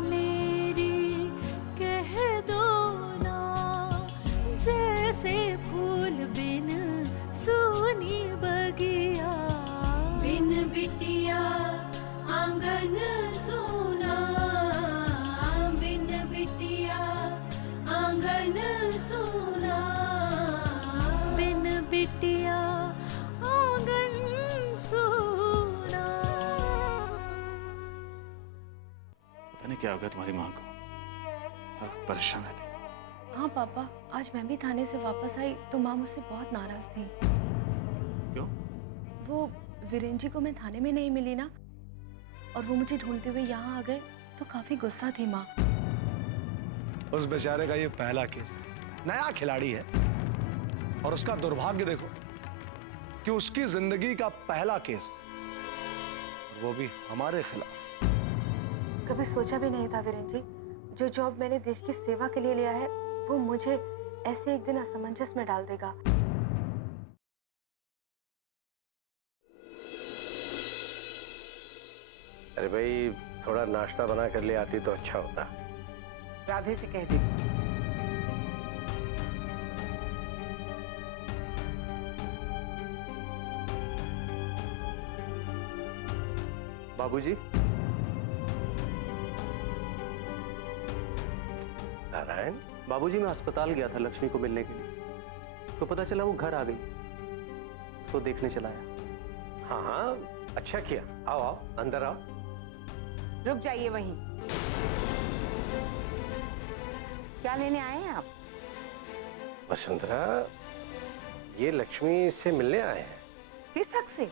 मेरी कह दो ना, जैसे फूल बिन सूनी बगिया, बिन बिटिया आंगन सूना, बिन बिटिया आंगन सूना, बिन बिटिया आंगन सूना। पता नहीं क्या हो गया तुम्हारी माँ को, हर वक्त परेशान रहती है। हाँ पापा, आज मैं भी थाने से वापस आई तो माँ मुझसे बहुत नाराज थी। क्यों? वो वीरेन जी को मैं थाने में नहीं मिली ना, और वो मुझे ढूंढते हुए यहाँ आ गए तो काफी गुस्सा थी माँ। उस बेचारे का ये पहला केस, नया खिलाड़ी है और उसका दुर्भाग्य देखो कि उसकी जिंदगी का पहला केस, और वो भी हमारे खिलाफ। कभी सोचा भी नहीं था वीरेन जी, जो जॉब मैंने देश की सेवा के लिए लिया है वो मुझे ऐसे एक दिन असमंजस में डाल देगा। अरे भाई, थोड़ा नाश्ता बना कर ले आती तो अच्छा होता। राधे से कह दे। बाबूजी। नारायण। बाबूजी, मैं अस्पताल गया था लक्ष्मी को मिलने के लिए, तो पता चला वो घर आ गई, सो देखने चला आया। हाँ हाँ, अच्छा किया। आओ आओ, अंदर आओ। रुक जाइए वहीं। क्या लेने आए हैं आप? वसुंधरा, ये लक्ष्मी से मिलने आए हैं। किस हक से?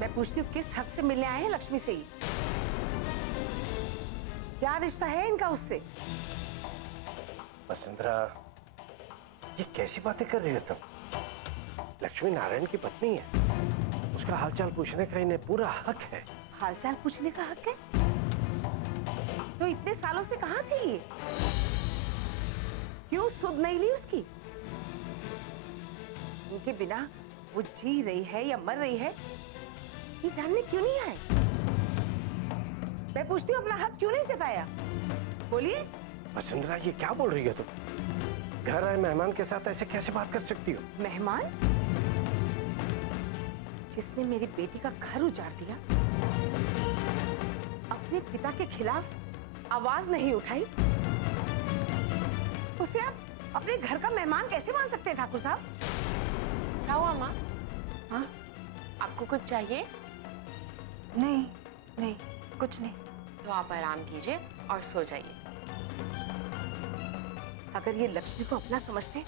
मैं पूछती हूँ, किस हक से मिलने आए हैं लक्ष्मी से? ही क्या रिश्ता है इनका उससे? वसुंधरा, ये कैसी बातें कर रही हो तुम? लक्ष्मी नारायण की पत्नी है, उसका हालचाल पूछने का इन्हें पूरा हक है। हालचाल पूछने का हक है? तो इतने सालों से कहाँ थे ये? क्यों सुध नहीं ली उसकी? उनके बिना वो जी रही है या मर रही है, ये जानने क्यों नहीं आए? मैं पूछती हूँ, अपना हक क्यों नहीं जताया? बोलिए। वसुंधरा, ये क्या बोल रही हो तुम? घर आए मेहमान के साथ ऐसे कैसे बात कर सकती हो? मेहमान? जिसने मेरी बेटी का घर उजाड़ दिया, अपने पिता के खिलाफ आवाज नहीं उठाई, उसे आप अपने घर का मेहमान कैसे मान सकते हैं ठाकुर साहब? क्या हुआ माँ? हाँ? आपको कुछ चाहिए? नहीं नहीं, कुछ नहीं। तो आप आराम कीजिए और सो जाइए। अगर ये लक्ष्मी को अपना समझते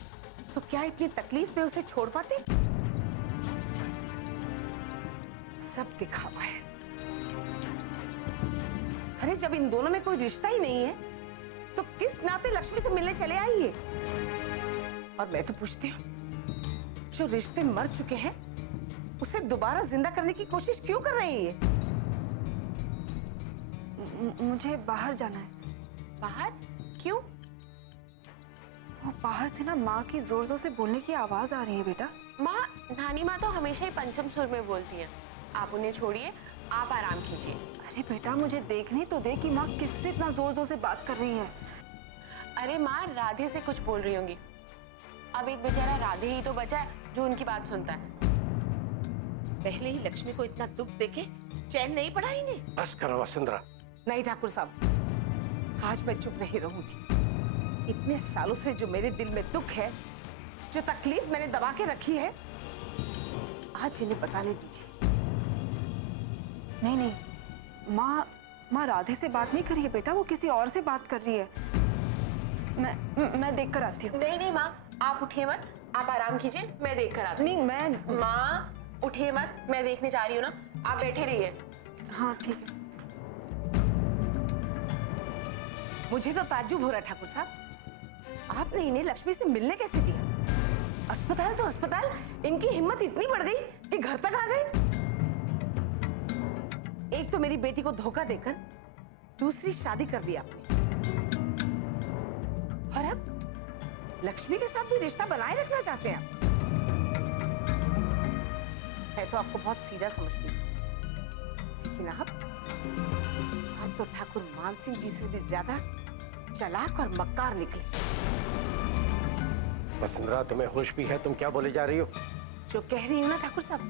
तो क्या इतनी तकलीफ में उसे छोड़ पाते? सब दिखावा है। अरे जब इन दोनों में कोई रिश्ता ही नहीं है तो किस नाते लक्ष्मी से मिलने चले आई है? और मैं तो पूछती हूँ, जो रिश्ते मर चुके हैं उसे दोबारा जिंदा करने की कोशिश क्यों कर रही है? मुझे बाहर जाना है। बाहर? क्यों? वो बाहर से ना माँ की जोर जोर से बोलने की आवाज आ रही है बेटा। माँ, नानी माँ तो हमेशा ही पंचम सुर में बोलती हैं। आप उन्हें छोड़िए, आप आराम कीजिए। अरे बेटा, मुझे देखने तो दे कि माँ किससे इतना जोर जोर से बात कर रही है। अरे माँ, राधे से कुछ बोल रही होंगी। अब एक बेचारा राधे ही तो बचा है जो उनकी बात सुनता है। पहले ही लक्ष्मी को इतना दुख देके चैन नहीं पड़ा इन्हें। बस करो वसुंधरा। नहीं ठाकुर साहब, आज मैं चुप नहीं रहूंगी। इतने सालों से जो मेरे दिल में दुख है, जो तकलीफ मैंने दबा के रखी है, आज इन्हें बताने दीजिए। नहीं नहीं, माँ राधे से बात नहीं कर रही है बेटा, वो किसी और से बात कर रही है। मैं देख कर आती हूँ। नहीं नहीं माँ, आप उठिए मत, आप आराम कीजिए, मैं देख कर आती हूँ। नहीं, मैं माँ उठिए मत, मैं देखने जा रही हूँ ना, आप बैठे रहिए। हाँ ठीक है। मुझे तो ताज्जुब हो रहा है ठाकुर साहब, आपने इन्हें लक्ष्मी से मिलने कैसे दिया? अस्पताल तो अस्पताल, इनकी हिम्मत इतनी बढ़ गई कि घर तक आ गए। एक तो मेरी बेटी को धोखा देकर दूसरी शादी कर दी आपने, और अब लक्ष्मी के साथ भी रिश्ता बनाए रखना चाहते हैं आप। मैं तो आपको बहुत सीधा समझती हूँ, लेकिन आप तो ठाकुर मानसिंह जी से भी ज्यादा चालाक और मक्कार निकले। वसुंधरा, तुम्हें होश भी है? तुम क्या बोले जा रही हो? जो कह रही हूँ ना ठाकुर साहब,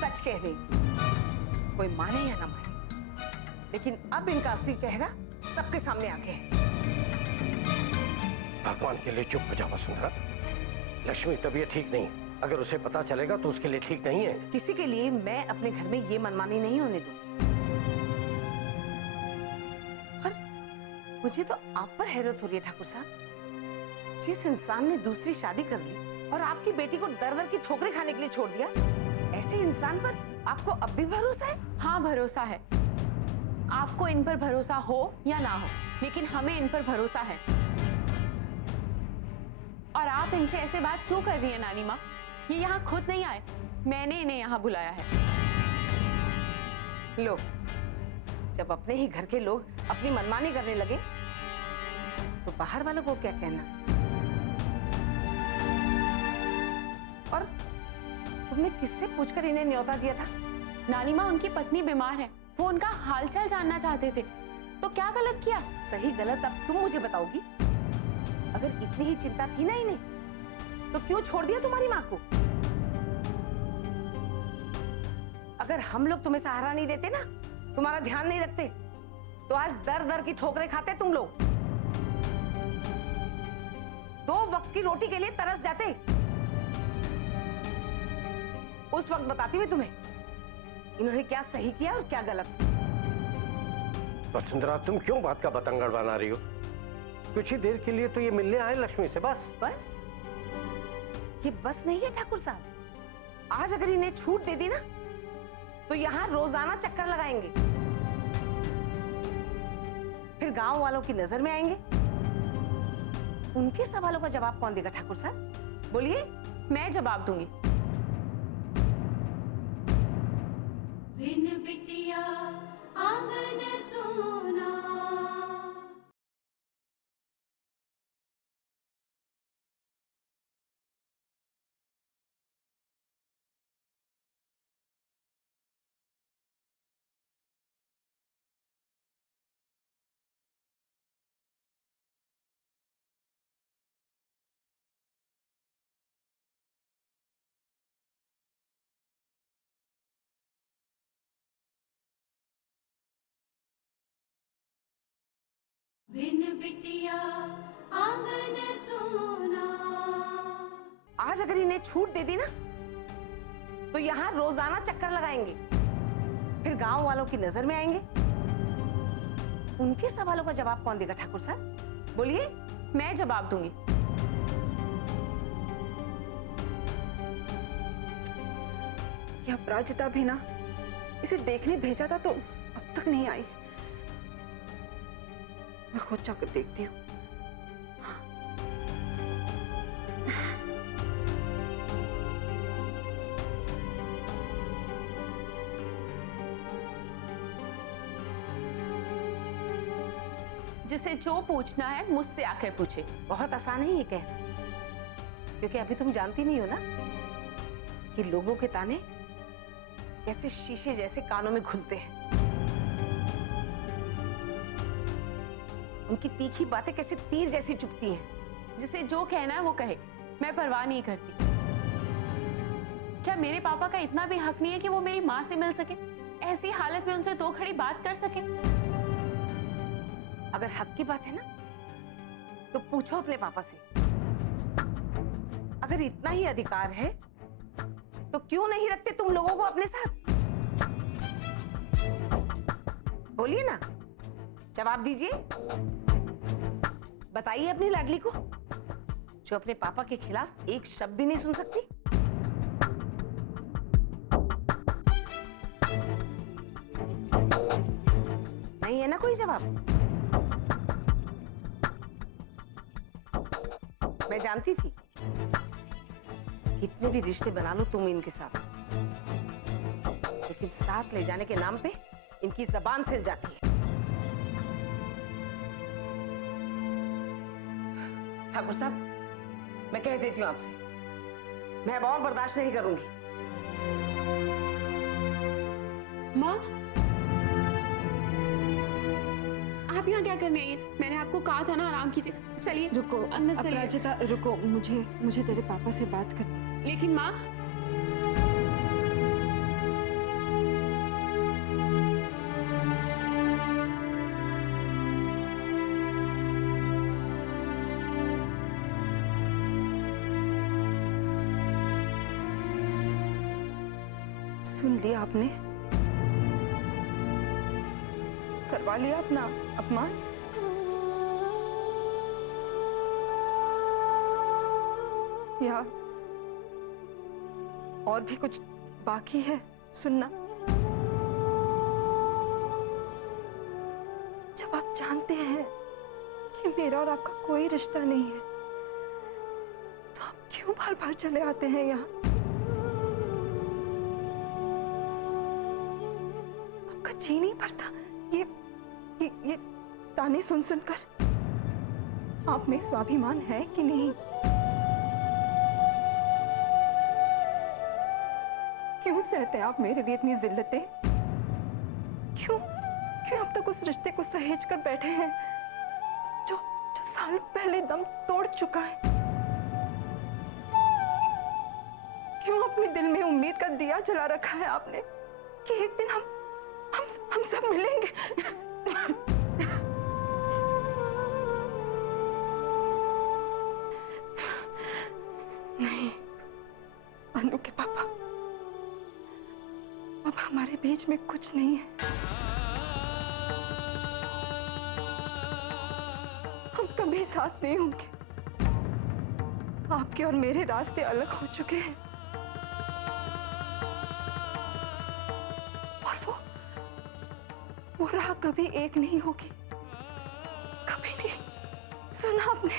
सच कह रही हूँ। कोई माने या ना माने, लेकिन अब इनका असली चेहरा सबके सामने आ गया है। भगवान के लिए चुप हो जाओ वसुंधरा। लक्ष्मी तबीयत ठीक नहीं, अगर उसे पता चलेगा तो उसके लिए ठीक नहीं है। किसी के लिए मैं अपने घर में ये मनमानी नहीं होने दूं। और मुझे तो आप पर हैरत हो रही है ठाकुर साहब। जिस इंसान ने दूसरी शादी कर ली और आपकी बेटी को दर दर की ठोकरें खाने के लिए छोड़ दिया, ऐसे इंसान पर आपको अब भी भरोसा है? हाँ, भरोसा है। आपको इन पर भरोसा हो या ना हो, लेकिन हमें इन पर भरोसा है। और आप इनसे ऐसे बात क्यों कर रही है नानी माँ? ये यहाँ खुद नहीं आए, मैंने इन्हें यहाँ बुलाया है। लो, जब अपने ही घर के लोग अपनी मनमानी करने लगे तो बाहर वालों को क्या कहना? और तुमने किससे पूछकर इन्हें न्योता दिया था? नानी माँ, उनकी पत्नी बीमार है, वो उनका हालचाल जानना चाहते थे, तो क्या गलत किया? सही गलत अब तुम मुझे बताओगी? अगर इतनी ही चिंता थी ना इन्हें, तो क्यों छोड़ दिया तुम्हारी माँ को? अगर हम लोग तुम्हें सहारा नहीं देते ना, तुम्हारा ध्यान नहीं रखते, तो आज दर दर की ठोकरें खाते तुम लोग। 2 वक्त की रोटी के लिए तरस जाते। उस वक्त बताती हुई तुम्हें इन्होंने क्या सही किया और क्या गलत। वसुंधरा, तुम क्यों बात का बतंगड़ बना रही हो? कुछ ही देर के लिए तो ये मिलने आए लक्ष्मी से, बस। बस? ये बस नहीं है ठाकुर साहब। आज अगर इन्हें छूट दे दी ना, तो यहाँ रोजाना चक्कर लगाएंगे, फिर गांव वालों की नजर में आएंगे। उनके सवालों का जवाब कौन देगा ठाकुर साहब? बोलिए। मैं जवाब दूंगी। बिन बिटिया आंगन सोना। बिन बिटिया आंगन सोना। आज अगर इन्हें छूट दे दी ना, तो यहाँ रोजाना चक्कर लगाएंगे, फिर गांव वालों की नजर में आएंगे। उनके सवालों का जवाब कौन देगा ठाकुर साहब? बोलिए। मैं जवाब दूंगी। यह अपराजिता भी ना इसे देखने भेजा था तो अब तक नहीं आई। मैं खुद जाकर देखती हूँ। जिसे जो पूछना है मुझसे आकर पूछे। बहुत आसान है ये कहना, क्योंकि अभी तुम जानती नहीं हो ना कि लोगों के ताने कैसे शीशे जैसे कानों में घुलते हैं। उनकी तीखी बातें कैसे तीर जैसी चुभती हैं। जिसे जो कहना है वो कहे, मैं परवाह नहीं करती। क्या मेरे पापा का इतना भी हक नहीं है कि वो मेरी माँ से मिल सके, ऐसी हालत में उनसे 2 खड़ी बात कर सके? अगर हक की बात है ना, तो पूछो अपने पापा से। अगर इतना ही अधिकार है, तो क्यों नहीं रखते तुम लोगों को अपने साथ? बोलिए ना, जवाब दीजिए। बताइए अपनी लाडली को, जो अपने पापा के खिलाफ एक शब्द भी नहीं सुन सकती। नहीं है ना कोई जवाब? मैं जानती थी, कितने भी रिश्ते बना लो तुम इनके साथ, लेकिन साथ ले जाने के नाम पे इनकी जबान सिल जाती है। ठाकुर साहब, मैं कह देती हूँ आपसे, मैं अब और बर्दाश्त नहीं करूंगी। माँ, यहाँ क्या करने आई है? मैंने आपको कहा था ना आराम कीजिए। चलिए रुको अंदर चलिए। अपराजिता, रुको, मुझे तेरे पापा से बात करनी। लेकिन माँ, सुन लिया आपने? करवा लिया अपना अपमान? या और भी कुछ बाकी है सुनना? जब आप जानते हैं कि मेरा और आपका कोई रिश्ता नहीं है, तो आप क्यों बार बार चले आते हैं यहाँ? आपका जी नहीं भरता ये ताने सुन सुनकर? आप में स्वाभिमान है कि नहीं? क्यों सहते आप मेरे लिए इतनी जिल्लतें? क्यों अब तक उस रिश्ते को सहेज कर बैठे हैं जो सालों पहले दम तोड़ चुका है? क्यों अपने दिल में उम्मीद का दिया जला रखा है आपने कि एक दिन हम सब मिलेंगे? नहीं अनु के पापा, अब हमारे बीच में कुछ नहीं है। हम कभी साथ नहीं होंगे। आपके और मेरे रास्ते अलग हो चुके हैं। और वो राह कभी एक नहीं होगी, कभी नहीं। सुना आपने?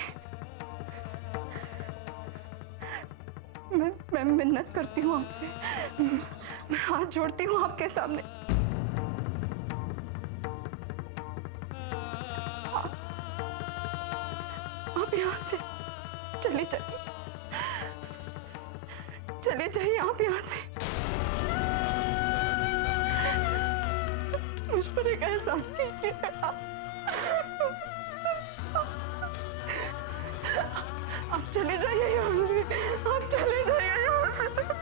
मैं मिन्नत करती हूँ आपसे, मैं हाथ जोड़ती हूँ आपके सामने। आप यहाँ से चले जाइए आप यहाँ से। मुझ पर एक एहसान कीजिए आप चले जाइए यहाँ से, आप चले जाइए यहाँ से।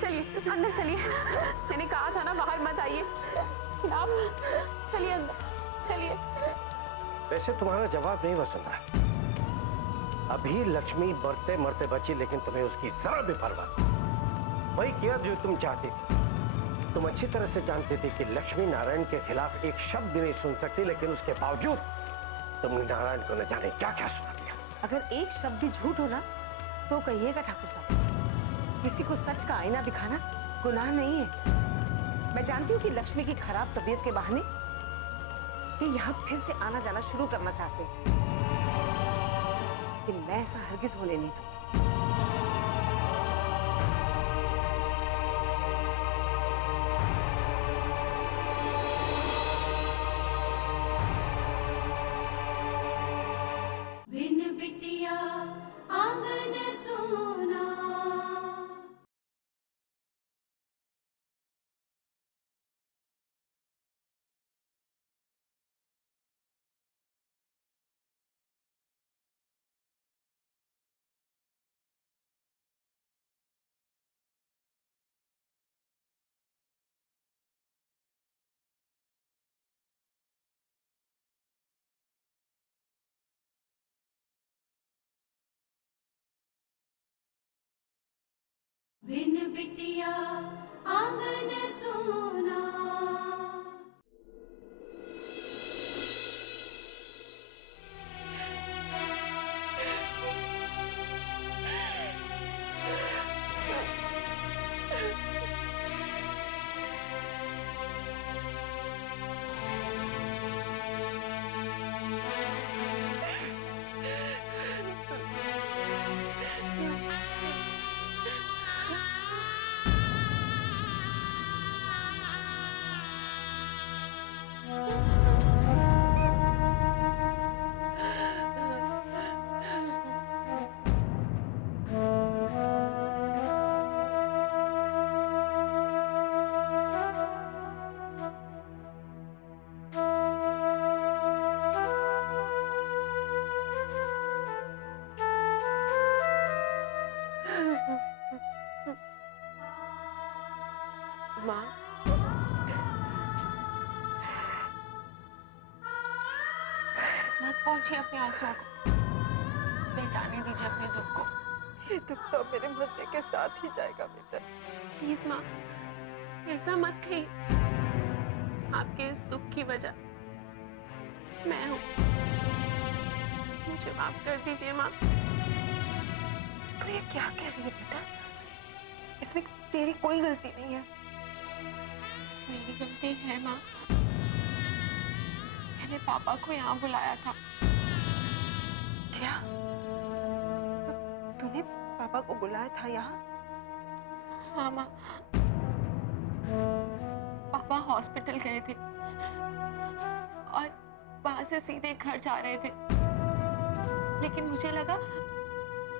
चलिए अंदर चलिए। मैंने कहा था ना बाहर मत आइए। आप चलिए अंदर चलिए। वैसे तुम्हारा जवाब नहीं वसुंधरा। अभी लक्ष्मी मरते मरते बची, लेकिन तुम्हें उसकी जरा भी परवाह नहीं। वही किया जो तुम चाहती थी। तुम अच्छी तरह से जानती थी कि लक्ष्मी नारायण के खिलाफ एक शब्द भी नहीं सुन सकती, लेकिन उसके बावजूद तुमने नारायण को न जाने क्या क्या सुना दिया। अगर एक शब्द भी झूठ हो ना तो कहिएगा ठाकुर साहब। किसी को सच का आईना दिखाना गुनाह नहीं है। मैं जानती हूँ कि लक्ष्मी की खराब तबीयत के बहाने ये यहाँ फिर से आना जाना शुरू करना चाहते हैं, लेकिन मैं ऐसा हरगिज होने नहीं दूंगी। बिन बिटिया आंगन सोना। बिन बिटिया आंगन सोना। मत पहुंचिए अपने आंसुओं को, पहचाने दीजिए अपने दुख को। ये दुख तो मेरे मरने के साथ ही जाएगा बेटा। प्लीज माँ, ऐसा मत कहिए। आपके इस दुख की वजह मैं हूँ। मुझे माफ कर दीजिए माँ। तो ये क्या कह रही है बेटा? इसमें तेरी कोई गलती नहीं है। मेरी गलती है माँ। मैंने पापा को यहाँ बुलाया था। क्या? तूने पापा को बुलाया था यहाँ? हाँ माँ, पापा हॉस्पिटल गए थे और वहां से सीधे घर जा रहे थे, लेकिन मुझे लगा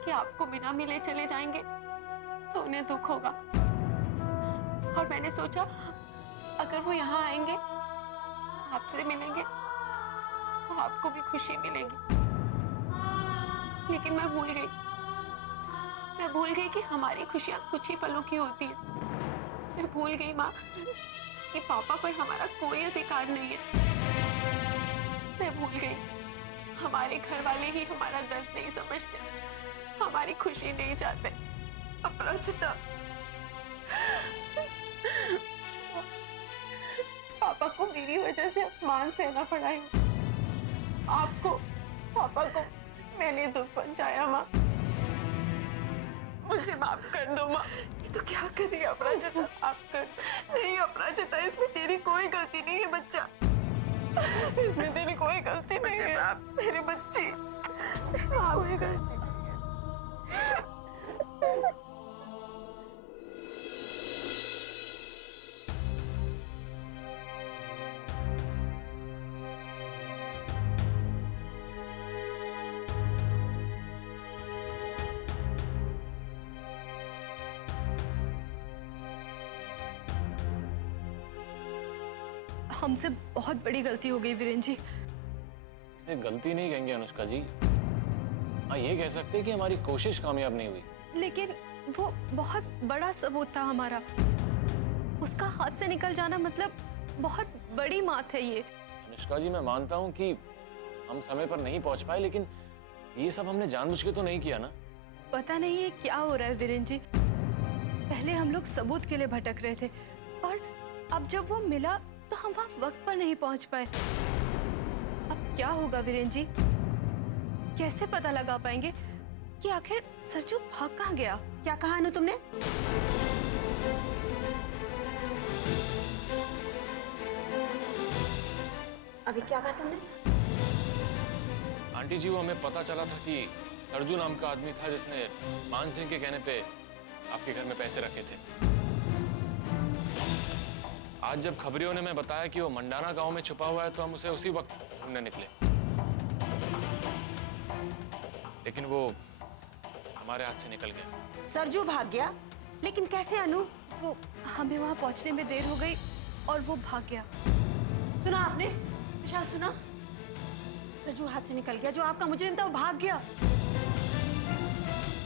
कि आपको बिना मिले चले जाएंगे तो उन्हें दुख होगा, और मैंने सोचा अगर वो यहाँ आएंगे, आपसे मिलेंगे तो आपको भी खुशी मिलेगी। लेकिन मैं भूल गई कि हमारी खुशियाँ कुछ ही पलों की होती है। मैं भूल गई माँ कि पापा पर हमारा कोई अधिकार नहीं है। मैं भूल गई हमारे घर वाले ही हमारा दर्द नहीं समझते, हमारी खुशी नहीं चाहते। अपराजिता, पापा को मेरी वजह से अपमान सहना पड़ा है। आपको, पापा को मैंने दुख पहुंचाया माँ। मुझे माफ कर दो माँ। ये तो क्या कर रही है अपराजिता? माफ कर। नहीं अपराजिता, इसमें तेरी कोई गलती नहीं है बच्चा। इसमें तेरी कोई गलती नहीं है मेरे बच्ची। कोई गलती नहीं है। हमसे बहुत बड़ी गलती हो गई वीरेन जी। इसे गलती नहीं कहेंगे अनुष्का जी। हाँ, ये कह सकते हैं कि हमारी कोशिश कामयाब नहीं हुई। लेकिन वो बहुत बड़ा सबूत था हमारा। उसका हाथ से निकल जाना मतलब बहुत बड़ी मात है ये। अनुष्का जी, मैं मानता हूँ कि हम समय पर नहीं पहुंच पाए, लेकिन ये सब हमने जानबूझ के तो नहीं किया ना। पता नहीं ये क्या हो रहा है वीरेन जी। पहले हम लोग सबूत के लिए भटक रहे थे, और अब जब वो मिला तो हम वहाँ वक्त पर नहीं पहुंच पाए। अब क्या होगा वीरेन जी? कैसे पता लगा पाएंगे कि आखिर सरजू भाग कहाँ गया? क्या कहा अनु तुमने? अभी क्या कहा तुमने? आंटी जी, वो हमें पता चला था कि सरजू नाम का आदमी था जिसने मान सिंह के कहने पे आपके घर में पैसे रखे थे। आज जब खबरियों ने मैं बताया कि वो मंडाना गांव में छुपा हुआ है, तो हम उसे उसी वक्त ढूंढने निकले, लेकिन वो हमारे हाथ से निकल गया। सरजू भाग गया? लेकिन कैसे अनु? वो हमें वहाँ पहुँचने में देर हो गई और वो भाग गया। सुना आपने? विशाल सुना? सरजू हाथ से निकल गया। जो आपका मुजरिम था वो भाग गया।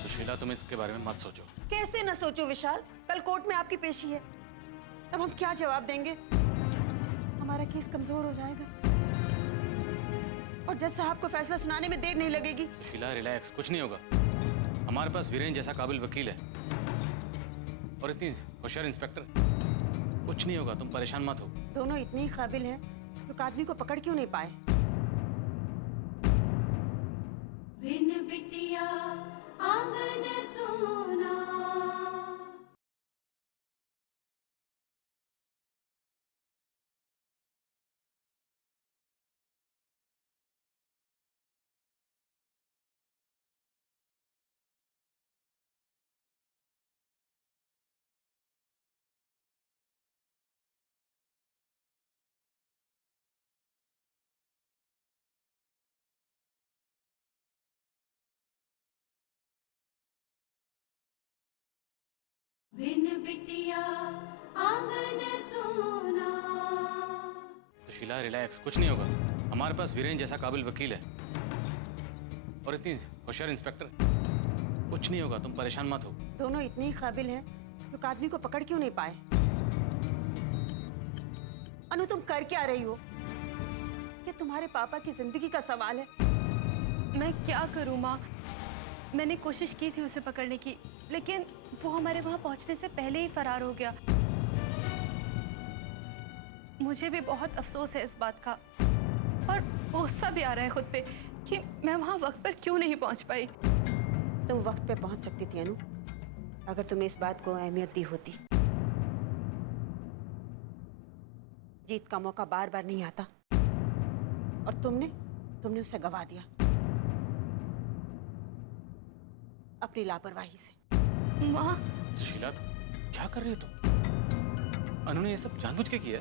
सुशीला, तुम इसके बारे में मत सोचो। कैसे न सोचो विशाल? कल कोर्ट में आपकी पेशी है। अब हम क्या जवाब देंगे? हमारा केस कमजोर हो जाएगा और जज साहब को फैसला सुनाने में देर नहीं लगेगी। सुशीला, रिलैक्स, कुछ नहीं होगा। हमारे पास वीरेन जैसा काबिल वकील है और इतनी होशियार इंस्पेक्टर। कुछ नहीं होगा, तुम परेशान मत हो। दोनों इतने ही काबिल हैं तो एक आदमी को पकड़ क्यों नहीं पाए? बिन बिटिया आंगन सोना। बिन बिटिया आंगन सोना। सुशीला, रिलैक्स, कुछ नहीं होगा। हमारे पास वीरेन जैसा काबिल वकील है और इतनी होशियार इंस्पेक्टर। कुछ नहीं होगा, तुम परेशान मत हो। दोनों इतने ही काबिल हैं तो एक आदमी को पकड़ क्यों नहीं पाए? अनु, तुम कर क्या रही हो? ये तुम्हारे पापा की जिंदगी का सवाल है। मैं क्या करूं माँ? मैंने कोशिश की थी उसे पकड़ने की, लेकिन वो हमारे वहां पहुंचने से पहले ही फरार हो गया। मुझे भी बहुत अफसोस है इस बात का, और गुस्सा भी आ रहा है खुद पे कि मैं वहां वक्त पर क्यों नहीं पहुंच पाई। तुम वक्त पे पहुंच सकती थी अनु, अगर तुमने इस बात को अहमियत दी होती। जीत का मौका बार बार नहीं आता, और तुमने उसे गवा दिया अपनी लापरवाही से। माँ, सुशीला, क्या कर रही हो तुम? अनु ने ये सब जानबूझ के किया।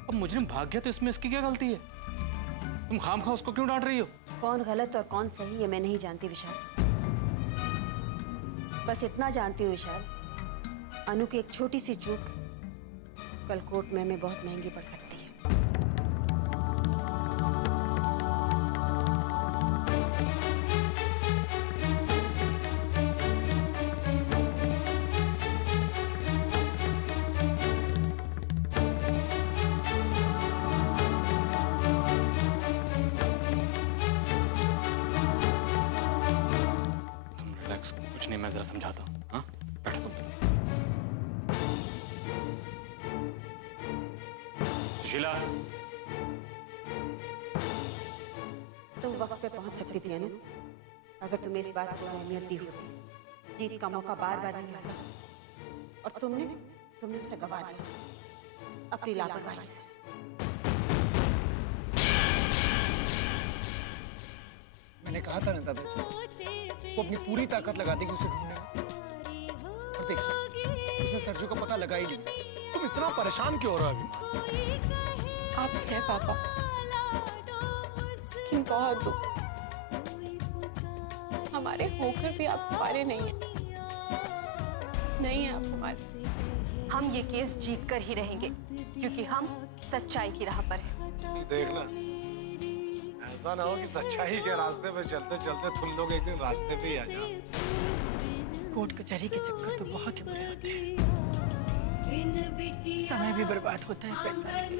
अब मुजरिम भाग गया तो इसमें इसकी क्या गलती है? तुम खामखा उसको क्यों डांट रही हो? कौन गलत और कौन सही ये मैं नहीं जानती विशाल। बस इतना जानती हूँ विशाल, अनु की एक छोटी सी चूक कल कोर्ट में हमें बहुत महंगी पड़ सकती है। तुम रिलैक्स, कुछ नहीं, मैं जरा समझाता हूँ। हाँ, बैठ तुम। सुशीला, तुम वक्त पे पहुंच सकती थी अनु, अगर तुमने इस बात को अहमियत दी होती। जीत का मौका बार बार नहीं आता, और तुमने उसे गवा दिया अपनी लापरवाही से। मैंने कहा था ना दादाजी, वो अपनी पूरी ताकत लगा देगी उसे ढूंढने में, और देखिए उसने सरजू का पता लगा ही लिया। तुम इतना परेशान क्यों हो रहे हो अभी? आप हैं पापा, लेकिन बहुत दुख, हमारे होकर भी आप हमारे नहीं हैं, नहीं है आप हमारे। हम ये केस जीत कर ही रहेंगे, क्योंकि हम सच्चाई की राह पर हैं। देखना, ऐसा ना हो कि सच्चाई के रास्ते पे चलते चलते तुम लोग एक दिन रास्ते पे ही आ जाओ। कोर्ट कचहरी के चक्कर तो बहुत ही बुरे होते हैं, समय भी बर्बाद होता है, पैसा भी।